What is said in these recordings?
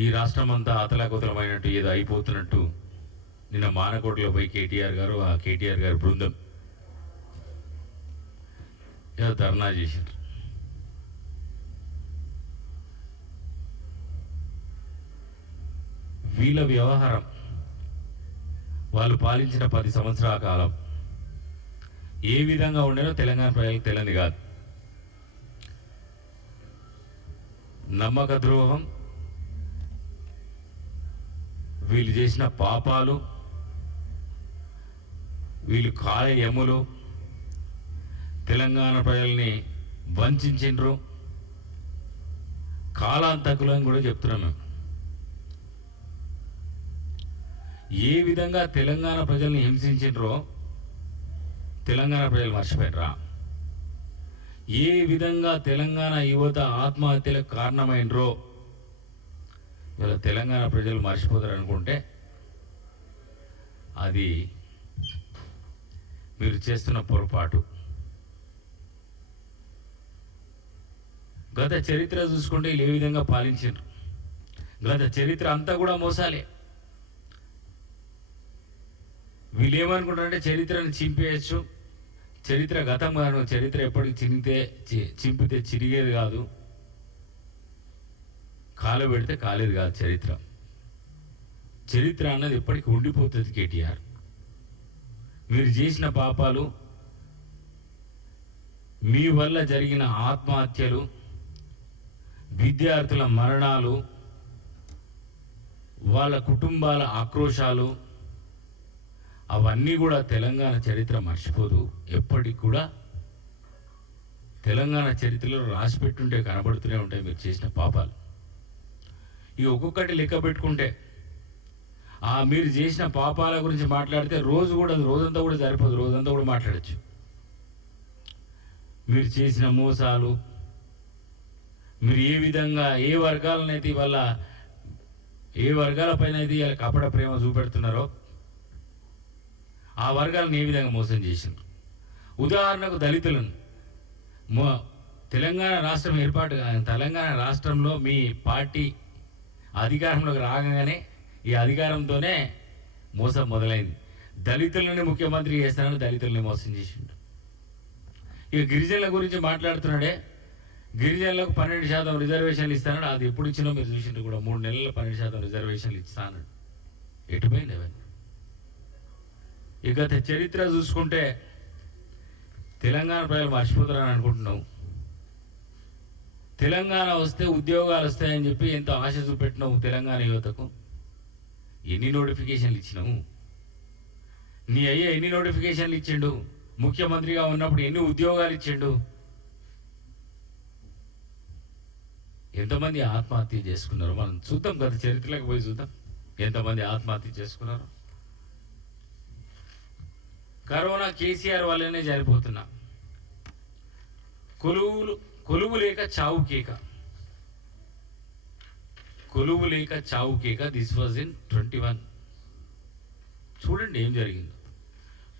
ఈ రాష్ట్రం అంతా అతలాకుతలమైనట్టు ఏదో అయిపోతున్నట్టు నిన్న మానకోటలో పోయి కేటీఆర్ గారు ఆ కేటీఆర్ గారి బృందం ఏదో ధర్నా చేశారు. వీళ్ళ వ్యవహారం వాళ్ళు పాలించిన 10 సంవత్సరాల కాలం ఏ విధంగా ఉండేనో తెలంగాణ ప్రజలకు తెలియదు కాదు. నమ్మక ద్రోహం, వీళ్ళు చేసిన పాపాలు, వీళ్ళు కాయ యములు తెలంగాణ ప్రజల్ని వంచిండ్రు, కాలాంతకులు అని కూడా చెప్తున్నాం మేము. ఏ విధంగా తెలంగాణ ప్రజల్ని హింసించిండ్రో తెలంగాణ ప్రజలు మర్చిపోయినరా? ఏ విధంగా తెలంగాణ యువత ఆత్మహత్యలకు కారణమైనరో ఇలా తెలంగాణ ప్రజలు మర్చిపోతారు అనుకుంటే అది మీరు చేస్తున్న పొరపాటు. గత చరిత్ర చూసుకుంటే వీళ్ళు ఏ విధంగా పాలించారు, గత చరిత్ర అంతా కూడా మోసాలే. వీళ్ళు ఏమనుకుంటారంటే చరిత్రను చింపేయచ్చు, చరిత్ర గతం కాదు, చరిత్ర ఎప్పటికి చింపితే చిరిగేది కాదు, కాలు పెడితే కాలేదు కాదు చరిత్ర. చరిత్ర అన్నది ఎప్పటికీ ఉండిపోతుంది. కేటీఆర్, మీరు చేసిన పాపాలు, మీ వల్ల జరిగిన ఆత్మహత్యలు, విద్యార్థుల మరణాలు, వాళ్ళ కుటుంబాల ఆక్రోశాలు, అవన్నీ కూడా తెలంగాణ చరిత్ర మర్చిపోదు. ఎప్పటికి కూడా తెలంగాణ చరిత్రలో రాసి పెట్టుంటే కనబడుతూనే ఉంటాయి మీరు చేసిన పాపాలు. ఇక ఒక్కొక్కటి లెక్క పెట్టుకుంటే మీరు చేసిన పాపాల గురించి మాట్లాడితే రోజంతా కూడా సరిపోదు, రోజంతా కూడా మాట్లాడచ్చు. మీరు చేసిన మోసాలు, మీరు ఏ విధంగా ఏ వర్గాలనైతే ఇవాళ ఏ వర్గాలపైన అయితే ఇలా కపట ప్రేమ చూపెడుతున్నారో ఆ వర్గాలను ఏ విధంగా మోసం చేసిండ్రు. ఉదాహరణకు దళితులను తెలంగాణ రాష్ట్రం తెలంగాణ రాష్ట్రంలో మీ పార్టీ అధికారంలోకి రాగానే ఈ అధికారంతోనే మోసం మొదలైంది. దళితులని ముఖ్యమంత్రి చేస్తానని దళితుల్ని మోసం చేసిండు. ఇక గిరిజనుల గురించి మాట్లాడుతున్నాడే, గిరిజనులకు 12% రిజర్వేషన్లు ఇస్తానని, అది ఎప్పుడు ఇచ్చినో మీరు చూసిండ్రు కూడా. 3 నెలల్లో 12% రిజర్వేషన్లు ఇస్తానని ఎటుపోయింది అవన్నీ. ఇక చరిత్ర చూసుకుంటే తెలంగాణ ప్రజలు మర్చిపోతారని అనుకుంటున్నావు. తెలంగాణ వస్తే ఉద్యోగాలు వస్తాయని చెప్పి ఎంతో ఆశ చూపెట్టినావు తెలంగాణ యువతకు. ఎన్ని నోటిఫికేషన్లు ఇచ్చినావు? నీ అయ్యా ఎన్ని నోటిఫికేషన్లు ఇచ్చిండు? ముఖ్యమంత్రిగా ఉన్నప్పుడు ఎన్ని ఉద్యోగాలు ఇచ్చిండు? ఎంతమంది ఆత్మహత్య చేసుకున్నారు మనం చూద్దాం. గత చరిత్రలకు పోయి చూద్దాం ఎంతమంది ఆత్మహత్య చేసుకున్నారు. కరోనా కేసీఆర్ వల్లనే చనిపోతున్నా. కొలువు లేక చావు కేక, కొలువు లేక చావు కేక. This was in 21. చూడండి ఏం జరిగిందో.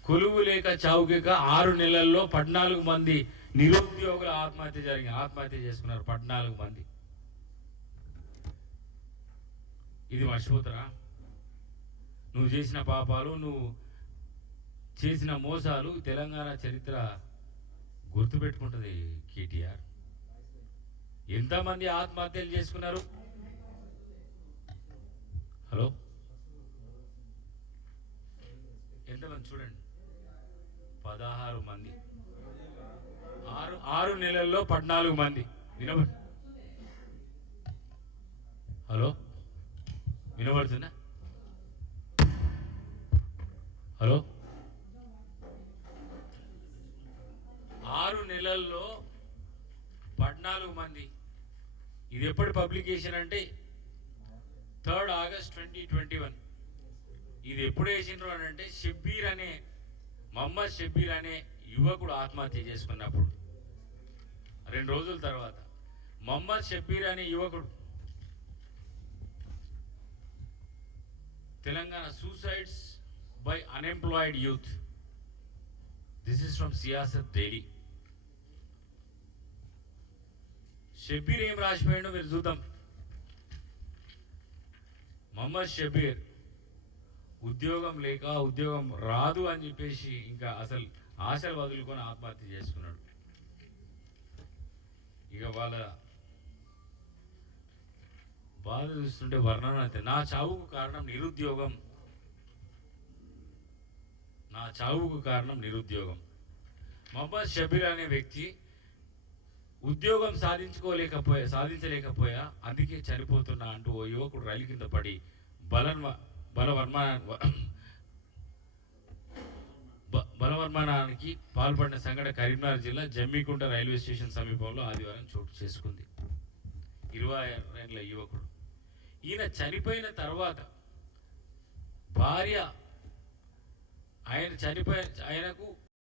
కొలువు లేక చావు కేక. 6 నెలల్లో 14 మంది నిరుద్యోగుల ఆత్మహత్య చేసుకున్నారు. 14 మంది. ఇది మర్చిపోతారా? నువ్వు చేసిన పాపాలు, నువ్వు చేసిన మోసాలు తెలంగాణ చరిత్ర గుర్తుపెట్టుకుంటుంది. కేటీఆర్ ఎంతమంది ఆత్మహత్యలు చేసుకున్నారు? హలో, ఎంతమంది చూడండి. 16 మంది. 6 నెలల్లో 14 మంది. హలో, వినబడుతుందా? హలో, 6 నెలల్లో 14 మంది. ఇది ఎప్పటి పబ్లికేషన్ అంటే 3rd ఆగస్ట్ 2021. ఇది ఎప్పుడు వేసిండ్రు అని అంటే మహమ్మద్ షబ్బీర్ అనే యువకుడు ఆత్మహత్య చేసుకున్నప్పుడు 2 రోజుల తర్వాత మహమ్మద్ షబ్బీర్ అనే యువకుడు Telangana suicides by unemployed youth. This is from Siasat daily. Shabbir ఏం రాసిపోయాడో మీరు చూద్దాం. మహమ్మద్ షబీర్ ఉద్యోగం లేక ఉద్యోగం రాదు అని చెప్పేసి ఇంకా అసలు ఆశలు వదులుకొని ఆత్మహత్య చేసుకున్నాడు. ఇక వాళ్ళ బాధ చూస్తుంటే వర్ణన అయితే నా చావుకు కారణం నిరుద్యోగం, నా చావుకు కారణం నిరుద్యోగం. మహమ్మద్ షబీర్ అనే వ్యక్తి ఉద్యోగం సాధించలేకపోయా అందుకే చనిపోతున్నా అంటూ ఓ యువకుడు రైలు కింద పడి బలవర్మానానికి పాల్పడిన సంఘటన కరీంనగర్ జిల్లా జమ్మికుంట రైల్వే స్టేషన్ సమీపంలో ఆదివారం చోటు చేసుకుంది. 26 ఏళ్ల యువకుడు. ఈయన చనిపోయిన తర్వాత భార్య ఆయనకు